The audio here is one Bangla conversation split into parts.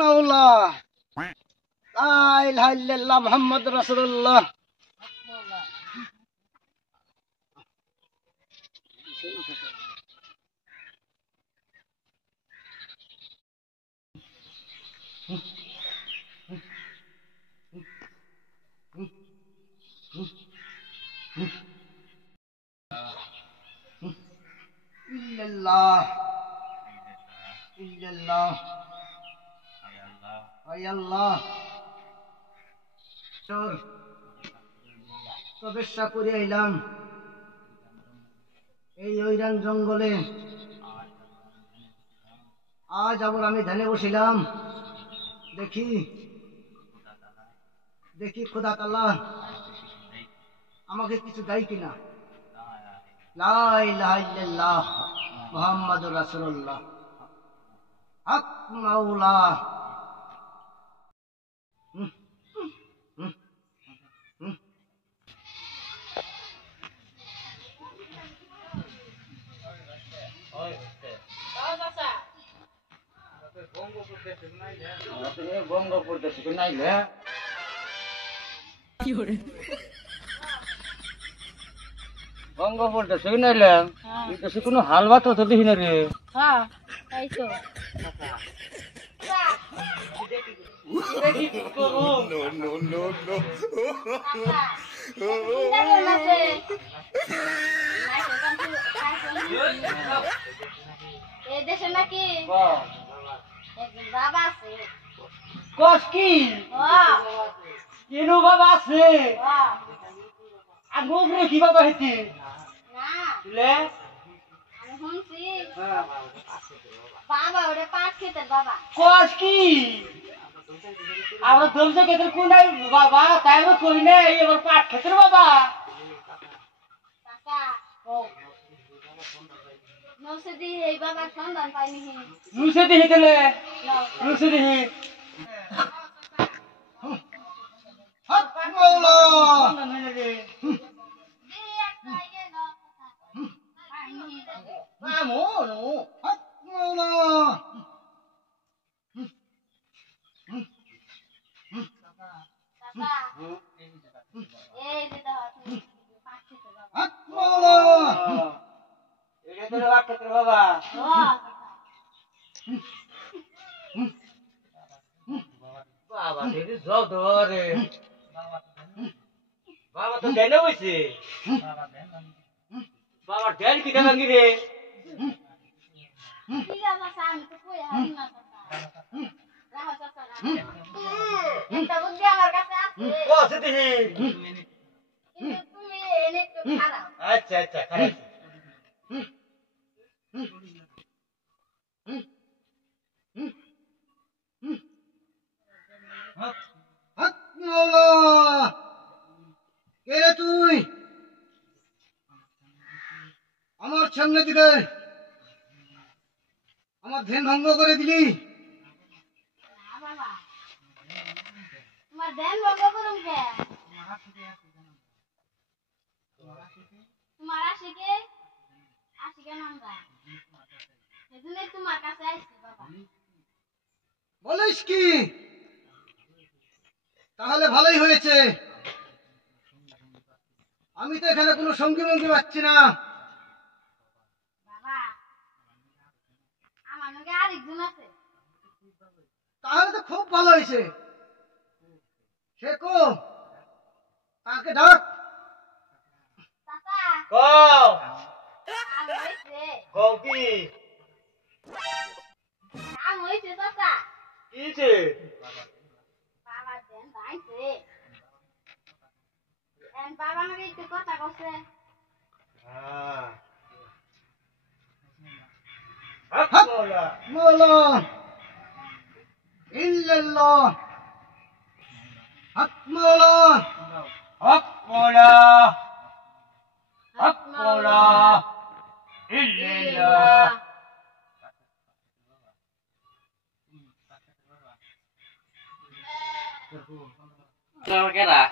মাওলা লা ইলাহা ইল্লাল্লাহ মুহাম্মাদুর রাসূলুল্লাহ। ইল্লাল্লাহ ইল্লাল্লাহ আয় আল্লাহ প্রবেশা করে এলাম এই ঐরান জঙ্গলে। আজ আবার আমি ধ্যানে বসিলাম। দেখি দেখি খোদা তাআলা আমাকে কিছু দেয় কিনা। লা ইলাহা ইল্লাল্লাহ মুহাম্মাদুর রাসূলুল্লাহ। হক মাওলা। কোনো হালবা তো দেখি না রে। দেশে নাকি বাবা আছে কস কি কেন বাবা আছে? আর গোবরে কি বাবা হেতি না লে আমি শুনছি বাবা ওরে পাট খেতে বাবা। কস কি আমরা দমছে কেতে কোনাই বাবা তাই আমরা কই না এবার পাট খেতে বাবা। কাকা ও নসদি এই বাবা সন্ধান পাইনি। লুসে দিহি তেলে লুসে দিহি হক মাওলা মামুনু হক মাওলা। এই যে পাট খেতে বাবা। হক মাওলা এটা তোর পাট খেতে বাবা। বাবা দেখি সব ধরে বাবা তো দেন হইছে বাবা দেন কি দেন রে ঠিক আছে আমি তো কই হারি না কাকা রাহা চাচা একটা বুদ্ধি আমার কাছে আছে। ও আছে দেখি কিন্তু তুমি এনে একটু খারাপ। আচ্ছা আচ্ছা খারাপ হক মাওলা কে রে তুই আমার সামনে দিকে আমার ধ্যান ভঙ্গ করে দিলি। না বাবা তোমার দেন ভঙ্গ করুম কে তোমার আশিকে নামটা সেজন্য তোমার কাছে আইছি বাবা। বলিস কি তাহলে ভালোই হয়েছে। আমি তো এখানে কোনো সঙ্গী মঙ্গী পাচ্ছি না। বাবা আমার লগে আরেকজন আছে। তাহলে তো খুব ভালো হয়েছে। সে কো তাকে ডাক। চাচা কও কাম হইছে কও কি চাচা কিছে বাবা দেন ভাইছে এন বাবা নাকি একটু কথা কইছে। হ্যাঁ হক মাওলা মাওলা ইল্লাল্লাহ হক মাওলা হক মাওলা হক মাওলা ইল্লাল্লাহ। কেডা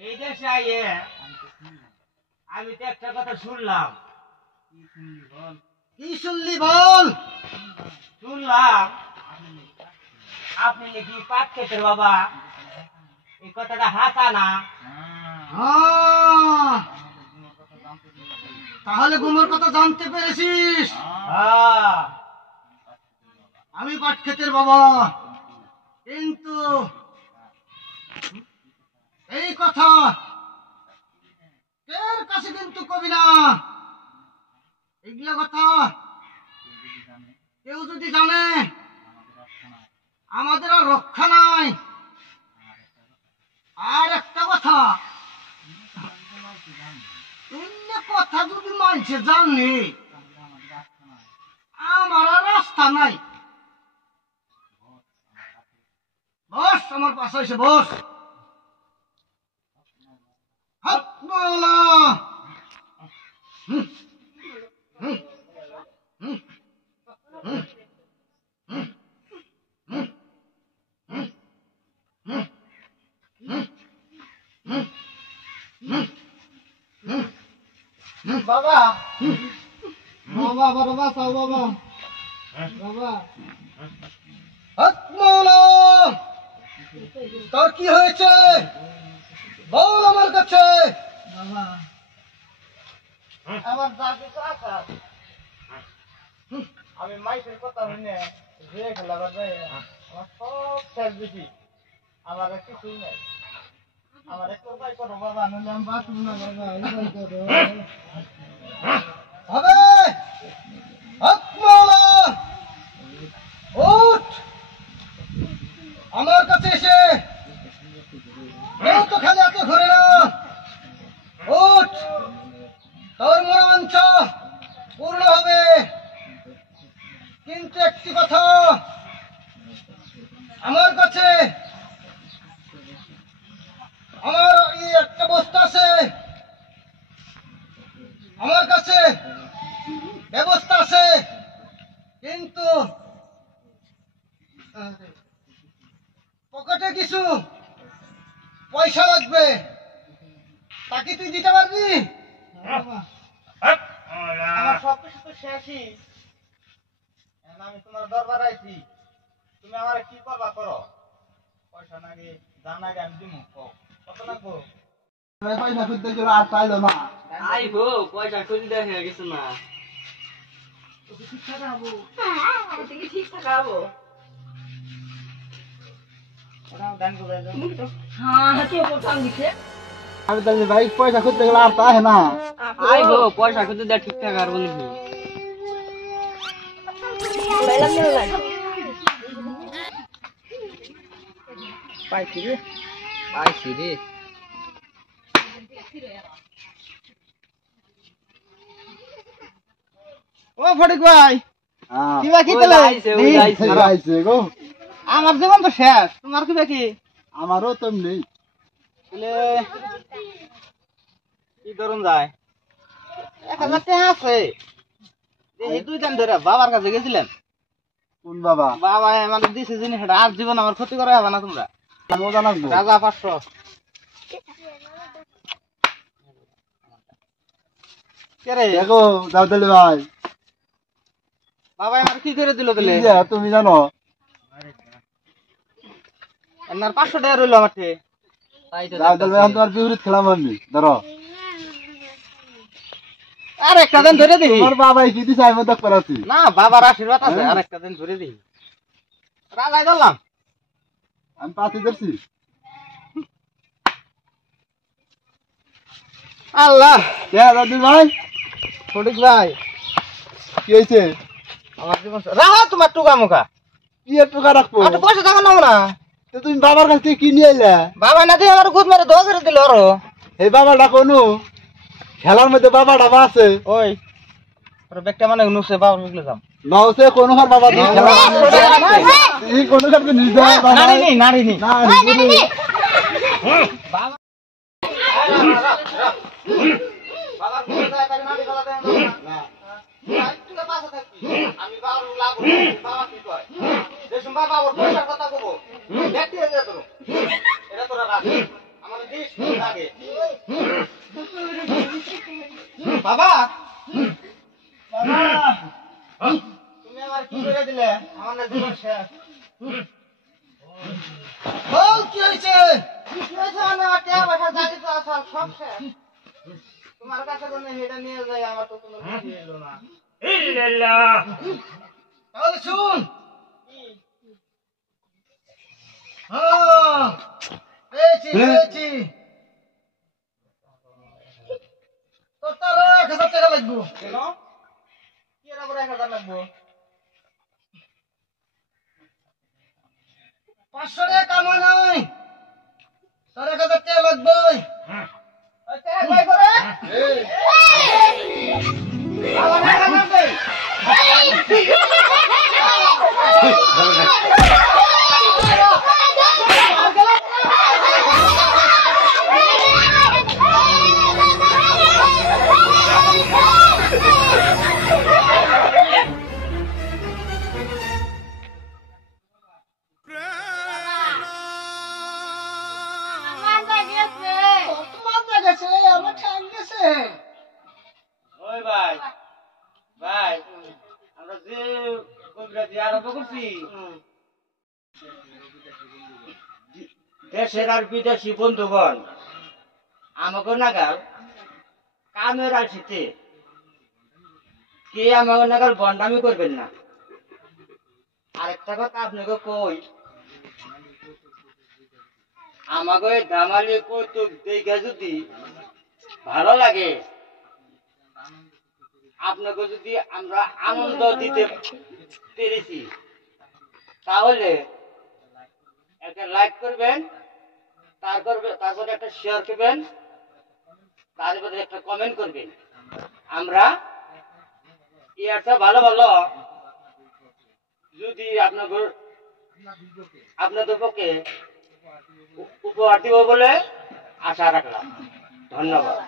এই দেশে আইয়ে আমি তো একটা কথা শুনলাম কি শুনলি বল? শুনলাম আপনি নাকি পাট ক্ষেতের বাবা, এই কথাটা হাসা না? তাহলে গুমর কথা জানতে পেরেছিস? আমি পাট ক্ষেতের বাবা, কিন্তু এই কথা এর কাছে কিন্তু কবি না। এগুলো কথা কেউ যদি জানে আমাদের আর রক্ষা নাই। আর একটা কথা, অন্য কথা যদি মানছে জানি আমার আর রাস্তা নাই। বস, আমার পাশে এসে বস। হাত মাওলা। বাবা, বাবা, বাবা, চাও বাবা, বাবা। হাত মাওলা, তোর কি হয়েছে বল আমার কাছে। বাবা, আমার যা কিছু আছে আমি মাইসের কথা শুনে যে খেলাবার যাই আমার সব শেষ দিছি। আমার কিছুই নাই, আমার একটু উপায় করো বাবা, নইলে আমি বাঁচব না বাবা। উপায় করো হবে। হাত মাওলা, উঠ আমার কাছে এসে। কেউ তো খালি এত ঘুরে না। উঠ, তোর মনোবাঞ্ছা পূর্ণ হবে। কিন্তু একটি কথা, আমার কাছে আমার এই একটা বস্তু আছে, আমার কাছে ব্যবস্থা আছে, কিন্তু পকেটে কিছু পয়সা লাগবে। তা কি তুই দিতে পারবি? আমার সবকিছু তো শেষই। এখন আমি তোমার দরবার আইছি, তুমি আমার কি করবা করো। পয়সা নাকি জান আগে আমি দিমু, কত লাগবো? পয়সা খুঁজতে গেল আর পাইলো না। আইবো পয়সা খুঁজে দেখা কিছু না। ঠিক থাকাবো আমি তাহলে ভাই পয়সা খুঁজতে গেলে আর পায় না। আইবো পয়সা খুঁজে দেয় ঠিক থাকা আর বলি পাইছি রে, পাইছি রে। ও ফটিক ভাই, কিবা কি গো? আমার জীবন তো শেষ, তোমার কি বাকি? আমারও তো নেই। কি করুন যায়? 1000 টাকা আছে। এই 2 দিন ধরে বাবার কাছে গেছিলাম। কোন বাবা? বাবা মানে দিছে জিনিসটা, আর জীবন আমার ক্ষতি করা হবে না তোমরা। মজা লাগবে। রাজা 500। কে রে? দেখো দাও তাহলে ভাই। বাবা আমার কি করে দিল তাহলে? তুমি জানো? আপনার 500 টাকা রইল আমার থেকে। দাও তাহলে এখন তোমার বিপরীত খেলাম আমি। ধরো। আর একটা দিন ধরে দিই। তোমার বাবাই কি দিছে আমি দেখ পারাছি। না বাবার আশীর্বাদ আছে, আর একটা দিন ধরে দিই। রাজাই ধরলাম। আমি পাতি ধরছি। আল্লাহ। কে দাদু ভাই? ফটিক ভাই, কি হয়েছে? আমার জীবন রাহা তোমার টুকা মুখা। কি একটু রাখবো? আর পয়সা টাকা নাও না। তো তুমি বাবার কাছ থেকে কি নিয়ে এলে? বাবা না দিয়ে আমার গুদ মেরে দোয়া করে দিল আরো। এই বাবাটা কোনো খেলার মধ্যে বাবাটা আছে। ওই ওর ব্যাগটা মানে নুসে বাবার মিগলে যাম। নওসে কোনো ঘর বাবা দিয়ে খেলা। এই কোনো কাছে নিয়ে যায় বাবা। নাড়িনি নাড়িনি। না বাবা বাবার কোন যায় তাকে নাড়ি গলা দেন না। তুই পাশে থাকবি, আমি বাবার লাভ বাবা কি কয় দেশুম বাবা ওর পয়সার কথা কব দেখতে যা তোর এটা তোরা রাখ আমাদের দিস লাগে। বাবা তুমি আমার কি করে দিলে আমাদের জীবন শেষ বল কি হয়েছে? কি হয়েছে মানে আমার টাকা পয়সা জানি তো আসল সব শেষ তোমার কাছে জন্য সেটা নিয়ে যাই আমার তো কোনো বুদ্ধি এলো না তাহলে শুন। হ্যাঁ পেয়েছি তোর তারও 1000 টাকা লাগবো। কেন কি এর আবার 1000 লাগবো 500 টাকা কামাই নাই, তোর 1000 টাকা লাগবে। ওই টাকা কই করে আমার 1000 লাগবে আমার বাড়িতে তোমার গেছে আমার ঠ্যাং গেছে। ওই ভাই ভাই আমরা যে কবিরাজি আরম্ভ করছি দেশের আর বিদেশি বন্ধুগণ আমাকে নাগাল কামের আলসিতে কে আমাকে নাগাল বন্ডামি করবেন না। আরেকটা কথা আপনাকে কই আমাকে দামালি কৌতুক দেখে যদি ভালো লাগে আপনাকে যদি আমরা আনন্দ দিতে পেরেছি তাহলে একটা লাইক করবেন, তারপরে একটা শেয়ার করবেন, তারপরে একটা কমেন্ট করবেন। আমরা একটা ভালো ভালো যদি আপনাদের পক্ষে উপহার দিব বলে আশা রাখলাম। ধন্যবাদ।